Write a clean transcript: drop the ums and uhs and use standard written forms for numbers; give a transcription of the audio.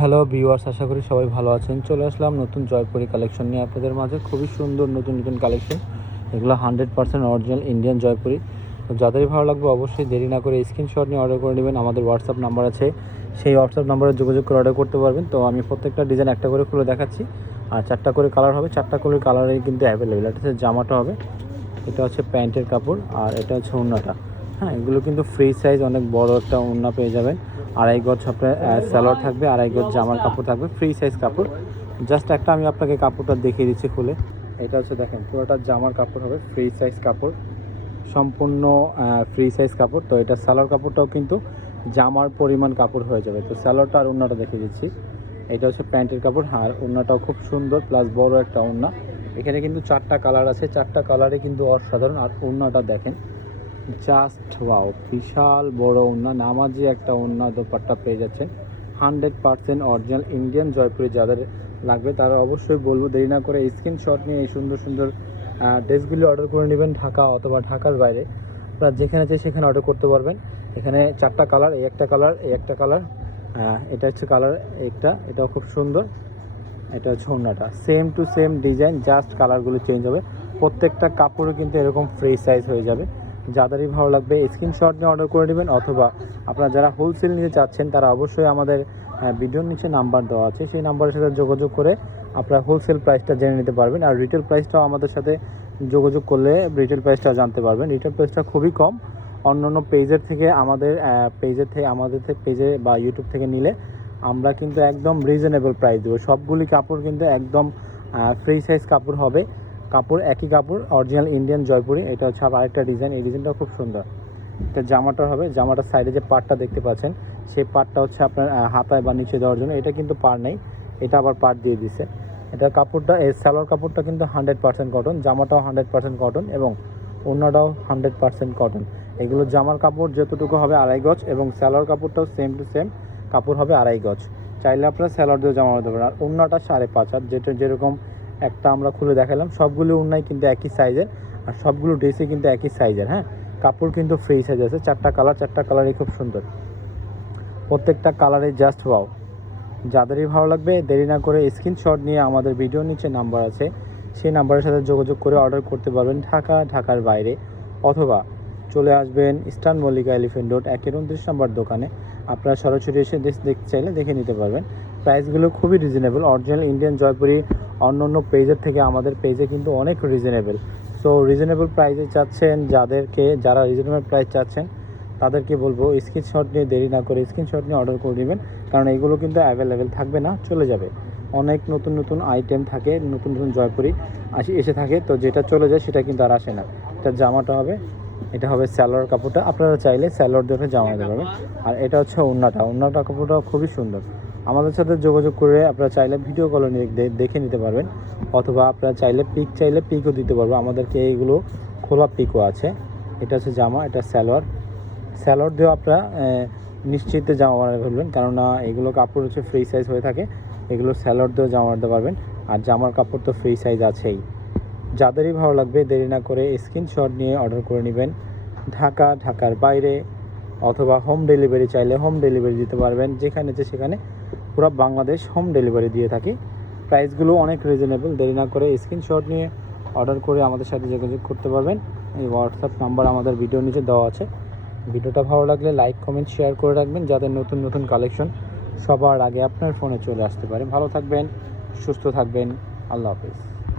Hello viewers, আশা করি সবাই ভালো আছেন। চলে আসলাম নতুন জয়পুরি কালেকশন নিয়ে আপনাদের মাঝে। খুবই সুন্দর নতুন নতুন কালেকশন, এগুলো 100% অরিজিনাল ইন্ডিয়ান জয়পুরি। তো যাদেরই ভালো লাগবে অবশ্যই দেরি না করে স্ক্রিনশট নিয়ে অর্ডার করে নেবেন। আমাদের হোয়াটসঅ্যাপ নাম্বার আছে, সেই হোয়াটসঅ্যাপ নাম্বারে যোগাযোগ করে অর্ডার করতে পারবেন। তো আমি প্রত্যেকটা ডিজাইন একটা করে খুলে দেখাচ্ছি, আর 4টা করে কালার হবে। 4টা করে কালারেই কিন্তু অ্যাভেলেবেল। এটা হচ্ছে জামাটা হবে, এটা হচ্ছে প্যান্টের কাপড়, আর এটা হচ্ছে ওড়নাটা। হ্যাঁ, এগুলো কিন্তু ফ্রি সাইজ, অনেক বড় একটা ওড়না পেয়ে যাবেন। আড়াই গজ আপনার সালোয়ার থাকবে, আড়াই গজ জামার কাপড় থাকবে, ফ্রি সাইজ কাপড়। জাস্ট একটা আমি আপনাকে কাপড়টা দেখিয়ে দিচ্ছি খুলে। এটা হচ্ছে দেখেন, পুরোটা জামার কাপড় হবে, ফ্রি সাইজ কাপড়, সম্পূর্ণ ফ্রি সাইজ কাপড়। তো এটা সালোয়ার কাপড়টাও কিন্তু জামার পরিমাণ কাপড় হয়ে যাবে। তো সালোয়ারটা আর ওড়নাটা দেখিয়ে দিচ্ছি। এটা হচ্ছে প্যান্টের কাপড়, আর ওড়নাটাও খুব সুন্দর, প্লাস বড় একটা ওড়না। এখানে কিন্তু 4টা কালার আছে, 4টা কালারে কিন্তু অসাধারণ। আর ওড়নাটা দেখেন, জাস্ট ওয়াও, বিশাল বড় ওড়না, নামাজি একটা ওড়না দোপাট্টা পেয়ে যাচ্ছেন। 100% অরিজিনাল ইন্ডিয়ান জয়পুরি। যাদের লাগবে তারা অবশ্যই বলবো দেরি না করে স্ক্রিনশট নিয়ে এই সুন্দর সুন্দর ড্রেসগুলি অর্ডার করে নেবেন। ঢাকা অথবা ঢাকার বাইরে আপনারা যেখানে চাই সেখানে অর্ডার করতে পারবেন। এখানে 4টা কালার, এই একটা কালার, এই একটা কালার, এটা হচ্ছে কালার একটা, এটাও খুব সুন্দর। এটা হচ্ছে ওড়নাটা, same to same design, just কালারগুলো চেঞ্জ হবে। প্রত্যেকটা কাপড়ও কিন্তু এরকম ফ্রি সাইজ হয়ে যাবে। যাদেরই ভালো লাগবে স্ক্রিনশট নিয়ে অর্ডার করে নেবেন, অথবা আপনারা যারা হোলসেল নিতে চাচ্ছেন তারা অবশ্যই আমাদের ভিডিওর নিচে নাম্বার দেওয়া আছে, সেই নাম্বারের সাথে যোগাযোগ করে আপনারা হোলসেল প্রাইসটা জেনে নিতে পারবেন। আর রিটেল প্রাইসটাও আমাদের সাথে যোগাযোগ করলে রিটেল প্রাইসটাও জানতে পারবেন। রিটেল প্রাইসটা খুবই কম, অন্যান্য পেজের থেকে আমাদের পেজে বা ইউটিউব থেকে নিলে আমরা কিন্তু একদম রিজনেবল প্রাইস দেবো। সবগুলি কাপড় কিন্তু একদম ফ্রি সাইজ কাপড় হবে। কাপড় একই কাপড়, অরিজিনাল ইন্ডিয়ান জয়পুরি। এটা হচ্ছে আরেকটা ডিজাইন, এই ডিজাইনটাও খুব সুন্দর। এটা জামাটা হবে, জামাটার সাইডে যে পার্টটা দেখতে পাচ্ছেন সেই পার্টটা হচ্ছে আপনার হাতায় বা নিচে দেওয়ার জন্য। এটা কিন্তু পার নেই, এটা আবার পার্ট দিয়ে দিছে। এটা কাপড়টা, এই সালোয়ার কাপড়টা কিন্তু 100% কটন, জামাটাও 100% কটন, এবং ওড়নাটাও 100% কটন। এগুলো জামার কাপড় যতটুকু হবে আড়াই গজ, এবং সালোয়ার কাপড়টাও সেম টু সেম কাপড় হবে আড়াই গজ। চাইলে আপনারা সালোয়ার দিয়ে জামা দিতে পারেন। আর ওড়নাটা 5.5 হাত, যেরকম একটা আমরা খুলে দেখালাম, সবগুলো ওড়নাই কিন্তু একই সাইজের, আর সবগুলো ড্রেসই কিন্তু একই সাইজের। হ্যাঁ, কাপড় কিন্তু ফ্রি সাইজ আছে। 4টা কালার, 4টা কালারই খুব সুন্দর, প্রত্যেকটা কালারে জাস্ট ওয়াও। যাদেরই ভালো লাগবে দেরি না করে স্ক্রিনশট নিয়ে আমাদের ভিডিওর নিচে নাম্বার আছে, সেই নাম্বারের সাথে যোগাযোগ করে অর্ডার করতে পারবেন ঢাকার বাইরে, অথবা চলে আসবেন ইস্টার্ন মল্লিকা এলিফেন্ট রোড 129 নম্বর দোকানে। আপনারা সরাসরি এসে দেখতে চাইলে দেখে নিতে পারবেন। প্রাইসগুলো খুবই রিজনেবল। অরিজিনাল ইন্ডিয়ান জয়পুরি অন্য অন্য পেজের থেকে আমাদের পেজে কিন্তু অনেক রিজনেবল। সো রিজনেবল প্রাইসে চাচ্ছেন, যারা রিজনেবল প্রাইস চাচ্ছেন তাদেরকে বলবো স্ক্রিনশট নিয়ে দেরি না করে স্ক্রিনশট নিয়ে অর্ডার করে নেবেন। কারণ এগুলো কিন্তু অ্যাভেলেবেল থাকবে না, চলে যাবে। অনেক নতুন নতুন আইটেম থাকে, নতুন নতুন জয়পুরি এসে থাকে, তো যেটা চলে যায় সেটা কিন্তু আর আসে না। এটা জামাটা হবে, এটা হবে সালোয়ার কাপড়টা, আপনারা চাইলে সালোয়ার দিয়ে জামা দিতে পারবেন। আর এটা হচ্ছে ওড়নাটা কাপড়টা খুবই সুন্দর। আমাদের সাথে যোগাযোগ করে আপনারা চাইলে ভিডিও কলে দেখে নিতে পারবেন, অথবা আপনারা চাইলে পিকও দিতে পারবো। আমাদেরকে এইগুলো খোলা পিকও আছে। এটা হচ্ছে জামা, এটা সালোয়ার দিয়েও আপনারা নিশ্চিন্তে জামা বানাতে ফেলবেন, কেননা এগুলো কাপড় হচ্ছে ফ্রি সাইজ হয়ে থাকে। এগুলো সালোয়ার দিয়েও জামা বানাতে পারবেন, আর জামার কাপড় তো ফ্রি সাইজ আছেই। যাদেরই ভালো লাগবে দেরি না করে স্ক্রিনশট নিয়ে অর্ডার করে নেবেন। ঢাকার বাইরে, অথবা হোম ডেলিভারি চাইলে হোম ডেলিভারি দিতে পারবেন। যেখানে সেখানে পুরো বাংলাদেশ হোম ডেলিভারি দিয়ে থাকি। প্রাইসগুলো অনেক রিজনেবল। দেরি না করে স্ক্রিনশট নিয়ে অর্ডার করে আমাদের সাথে যোগাযোগ করতে পারবেন। এই হোয়াটসঅ্যাপ নাম্বার আমাদের ভিডিওর নিচে দেওয়া আছে। ভিডিওটা ভালো লাগলে লাইক, কমেন্ট, শেয়ার করে রাখবেন, যাতে নতুন নতুন কালেকশন সবার আগে আপনার ফোনে চলে আসতে পারে। ভালো থাকবেন, সুস্থ থাকবেন, আল্লাহ হাফেজ।